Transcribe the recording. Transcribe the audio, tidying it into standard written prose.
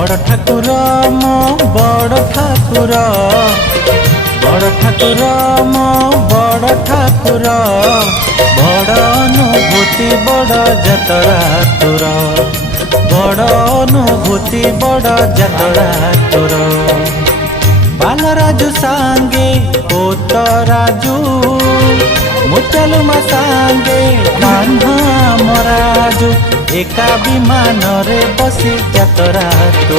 बड़ ठाकुर मो बड़ ठाकुर मो बड़ ठाकुर बड़ अनुभूति बड़ जतरा तोर बड़ अनुभूति बड़ जतरा तोर बालराजू सांगे पोतराजू मुचलु मा सांगे कान्हा मराजू एका विमान रे बसी जतरा तोर।